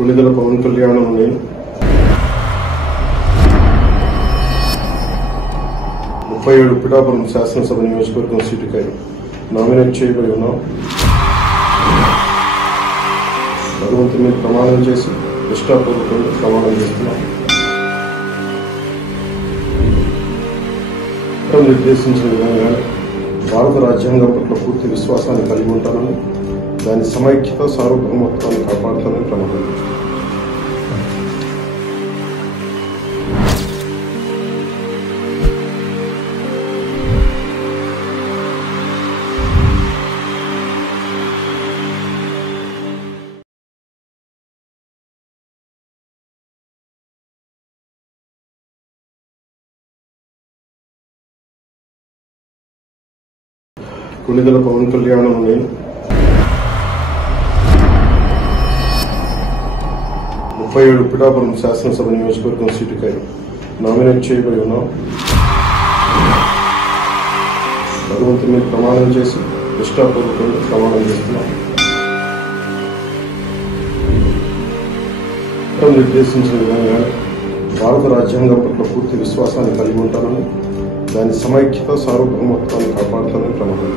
కొణిదెల పవన్ కళ్యాణ్ నేను 37 పిఠాపురం శాసనసభ నియోజకవర్గం సీటుకై నామినేట్ చేయబడి ఉన్నాం. భగవంతుని మీద ప్రమాణం చేసి నిష్ఠాపూర్వకంగా ప్రమాణం చేస్తున్నాం. నిర్దేశించిన విధంగానే భారత రాజ్యాంగం పట్ల పూర్తి విశ్వాసాన్ని కలిగి ఉంటానని, దాని సమైక్యత సార్వభౌమత్వాన్ని కాపాడుతానని ప్రమాణం చేస్తున్నాను. కొణిదెల పవన్ కళ్యాణ్ నేను 37 పిఠాపురం శాసనసభ నియోజకవర్గం సీటుకై నామినేట్ చేయబడి ఉన్నాం. భగవంతుని మీద ప్రమాణం చేసి నిష్ఠాపూర్వకంగా ప్రమాణం చేస్తున్నాం. నిర్దేశించిన విధంగానే భారత రాజ్యాంగం పట్ల పూర్తి విశ్వాసాన్ని కలిగి ఉంటానని, దాని సమైక్యత సార్వభౌమత్వాన్ని కాపాడుతానని ప్రమాణం